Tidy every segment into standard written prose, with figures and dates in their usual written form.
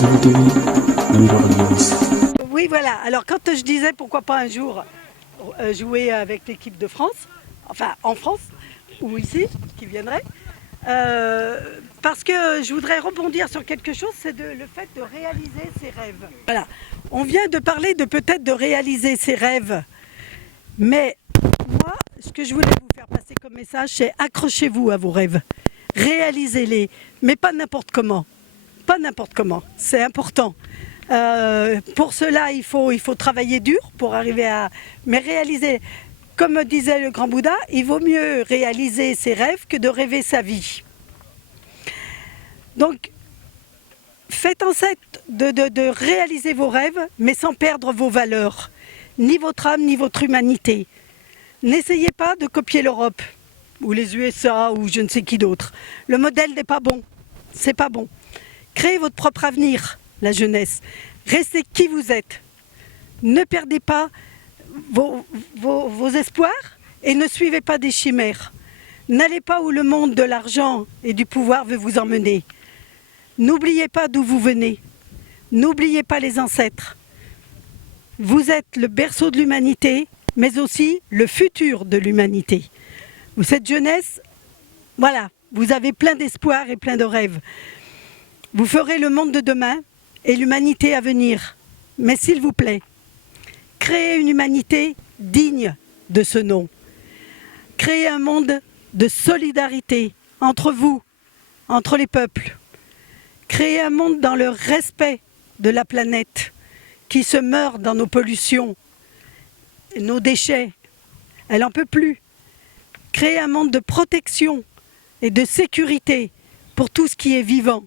TV nañu dox ak yow. Oui, voilà. Alors, quand je disais pourquoi pas un jour jouer avec l'équipe de France, enfin en France ou ici, qui viendrait, parce que je voudrais rebondir sur quelque chose, c'est le fait de réaliser ses rêves. Voilà. On vient de parler de peut-être de réaliser ses rêves, mais moi, ce que je voulais vous faire passer comme message, c'est accrochez-vous à vos rêves, réalisez-les, mais pas n'importe comment. Pas n'importe comment, c'est important. Pour cela, il faut travailler dur pour arriver à... Mais réaliser, comme disait le grand Bouddha, il vaut mieux réaliser ses rêves que de rêver sa vie. Donc, faites en sorte de réaliser vos rêves, mais sans perdre vos valeurs, ni votre âme, ni votre humanité. N'essayez pas de copier l'Europe, ou les USA, ou je ne sais qui d'autre. Le modèle n'est pas bon, c'est pas bon. Créez votre propre avenir, la jeunesse. Restez qui vous êtes. Ne perdez pas vos espoirs et ne suivez pas des chimères. N'allez pas où le monde de l'argent et du pouvoir veut vous emmener. N'oubliez pas d'où vous venez. N'oubliez pas les ancêtres. Vous êtes le berceau de l'humanité, mais aussi le futur de l'humanité. Cette jeunesse, voilà, vous avez plein d'espoir et plein de rêves. Vous ferez le monde de demain et l'humanité à venir. Mais s'il vous plaît, créez une humanité digne de ce nom. Créez un monde de solidarité entre vous, entre les peuples. Créez un monde dans le respect de la planète qui se meurt dans nos pollutions, nos déchets. Elle n'en peut plus. Créez un monde de protection et de sécurité pour tout ce qui est vivant.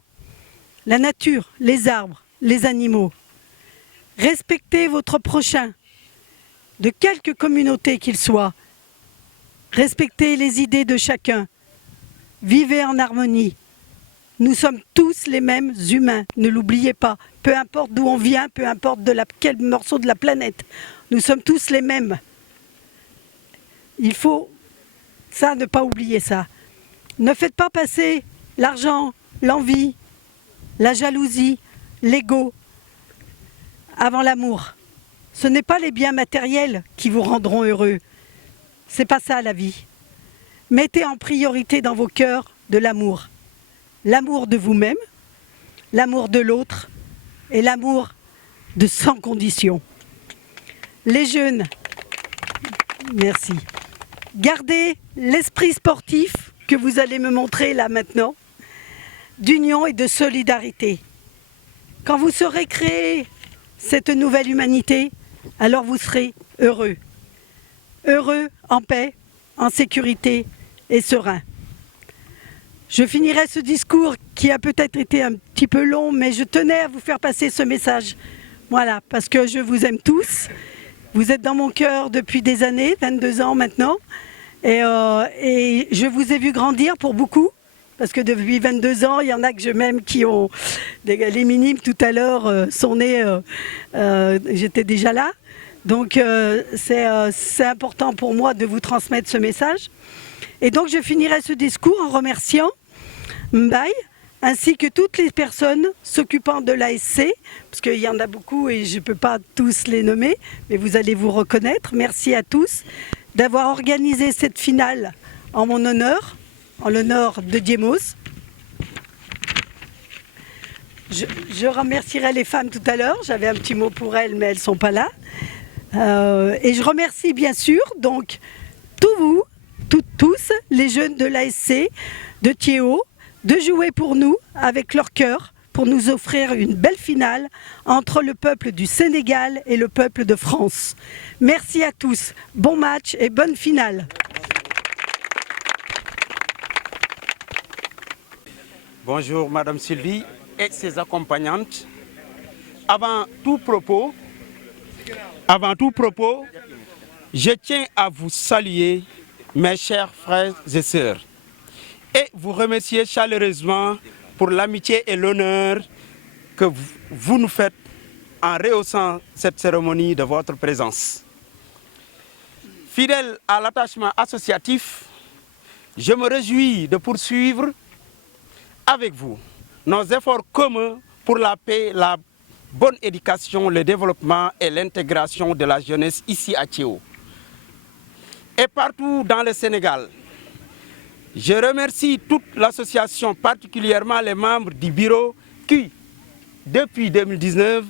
La nature, les arbres, les animaux. Respectez votre prochain, de quelque communauté qu'il soit. Respectez les idées de chacun. Vivez en harmonie. Nous sommes tous les mêmes humains, ne l'oubliez pas. Peu importe d'où on vient, peu importe quel morceau de la planète. Nous sommes tous les mêmes. Il faut ne pas oublier ça. Ne faites pas passer l'argent, l'envie, la jalousie, l'ego, avant l'amour. Ce n'est pas les biens matériels qui vous rendront heureux. C'est pas ça la vie. Mettez en priorité dans vos cœurs de l'amour. L'amour de vous-même, l'amour de l'autre et l'amour de sans condition. Les jeunes, merci. Gardez l'esprit sportif que vous allez me montrer là maintenant, d'union et de solidarité. Quand vous saurez créer cette nouvelle humanité, alors vous serez heureux. Heureux, en paix, en sécurité et serein. Je finirai ce discours qui a peut-être été un petit peu long, mais je tenais à vous faire passer ce message. Voilà, parce que je vous aime tous. Vous êtes dans mon cœur depuis des années, 22 ans maintenant. Et je vous ai vu grandir pour beaucoup. Parce que depuis 22 ans, il y en a que je m'aime qui ont... Les minimes tout à l'heure sont nés, j'étais déjà là. Donc c'est important pour moi de vous transmettre ce message. Et donc je finirai ce discours en remerciant Mbaye, ainsi que toutes les personnes s'occupant de l'ASC, parce qu'il y en a beaucoup et je ne peux pas tous les nommer, mais vous allez vous reconnaître. Merci à tous d'avoir organisé cette finale en mon honneur, en l'honneur de Diemos. Je remercierai les femmes tout à l'heure, j'avais un petit mot pour elles, mais elles ne sont pas là. Et je remercie bien sûr donc tous les jeunes de l'ASC, de Thiéo, de jouer pour nous avec leur cœur, pour nous offrir une belle finale entre le peuple du Sénégal et le peuple de France. Merci à tous, bon match et bonne finale. Bonjour Madame Sylvie et ses accompagnantes. Avant tout propos, je tiens à vous saluer, mes chers frères et sœurs, et vous remercier chaleureusement pour l'amitié et l'honneur que vous nous faites en rehaussant cette cérémonie de votre présence. Fidèle à l'attachement associatif, je me réjouis de poursuivre avec vous nos efforts communs pour la paix, la bonne éducation, le développement et l'intégration de la jeunesse ici à Tchéo et partout dans le Sénégal. Je remercie toute l'association, particulièrement les membres du bureau qui, depuis 2019,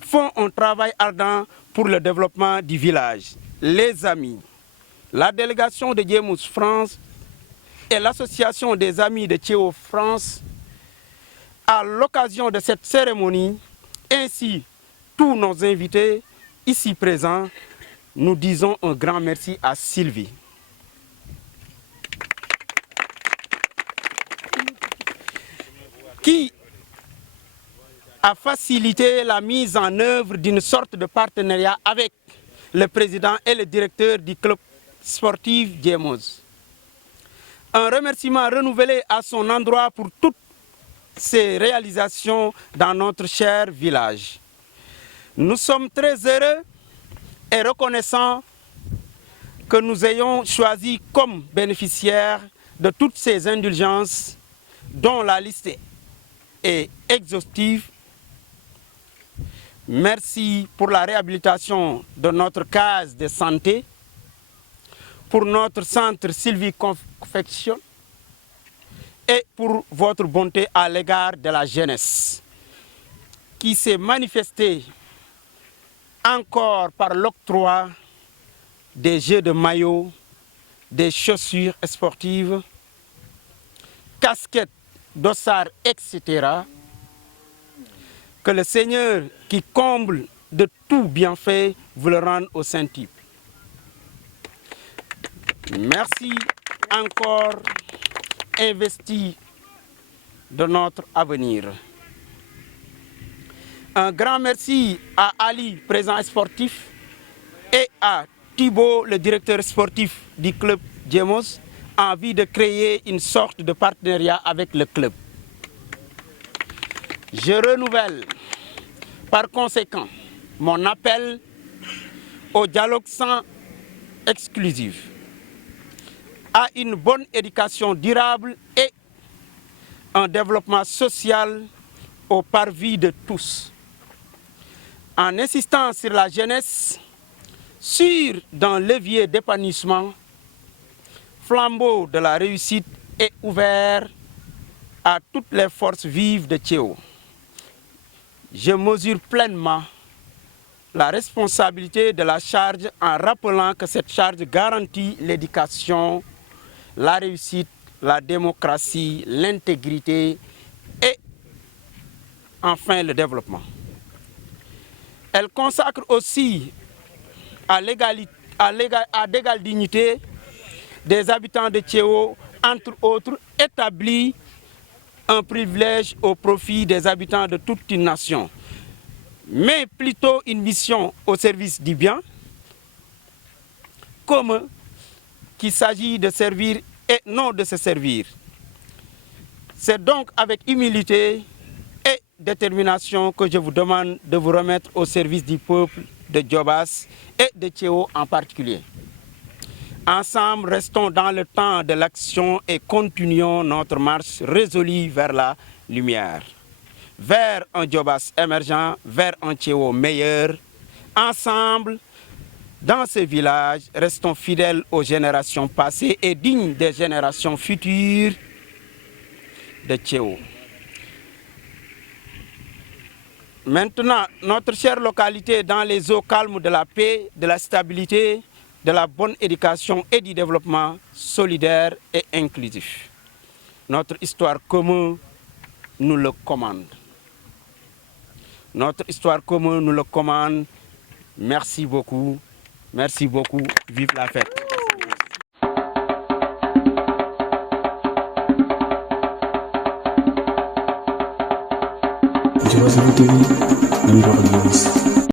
font un travail ardent pour le développement du village. Les amis, la délégation de Djemous France et l'association des amis de Tchéo France, à l'occasion de cette cérémonie, ainsi tous nos invités ici présents, nous disons un grand merci à Sylvie. Qui a facilité la mise en œuvre d'une sorte de partenariat avec le président et le directeur du club sportif Djemos. Un remerciement renouvelé à son endroit pour toutes ses réalisations dans notre cher village. Nous sommes très heureux et reconnaissants que nous ayons choisi comme bénéficiaires de toutes ces indulgences dont la liste est exhaustive. Merci pour la réhabilitation de notre case de santé, pour notre centre Sylvie Confection et pour votre bonté à l'égard de la jeunesse qui s'est manifestée encore par l'octroi des jeux de maillot, des chaussures sportives, casquettes, dossards, etc. Que le Seigneur qui comble de tout bienfait vous le rende au centuple. Merci encore, investi de notre avenir. Un grand merci à Ali, président sportif, et à Thibaut, le directeur sportif du club Djemos, en vue de créer une sorte de partenariat avec le club. Je renouvelle par conséquent mon appel au dialogue sans exclusif, à une bonne éducation durable et un développement social au parvis de tous, en insistant sur la jeunesse, sur d'un levier d'épanouissement, flambeau de la réussite est ouvert à toutes les forces vives de Tchéo. Je mesure pleinement la responsabilité de la charge en rappelant que cette charge garantit l'éducation, la réussite, la démocratie, l'intégrité et enfin le développement. Elle consacre aussi à d'égale dignité des habitants de Tchéo, entre autres, établit un privilège au profit des habitants de toute une nation, mais plutôt une mission au service du bien commun qu'il s'agit de servir et non de se servir. C'est donc avec humilité et détermination que je vous demande de vous remettre au service du peuple de Djobas et de Tchéo en particulier. Ensemble, restons dans le temps de l'action et continuons notre marche résolue vers la lumière, vers un Djobas émergent, vers un Tchéo meilleur. Ensemble, dans ce village, restons fidèles aux générations passées et dignes des générations futures de Tchéo. Maintenant, notre chère localité dans les eaux calmes de la paix, de la stabilité, de la bonne éducation et du développement solidaire et inclusif. Notre histoire commune nous le commande. Notre histoire commune nous le commande. Merci beaucoup. Merci beaucoup. Vive la fête. Djibouti TV, Namdor Djibouti.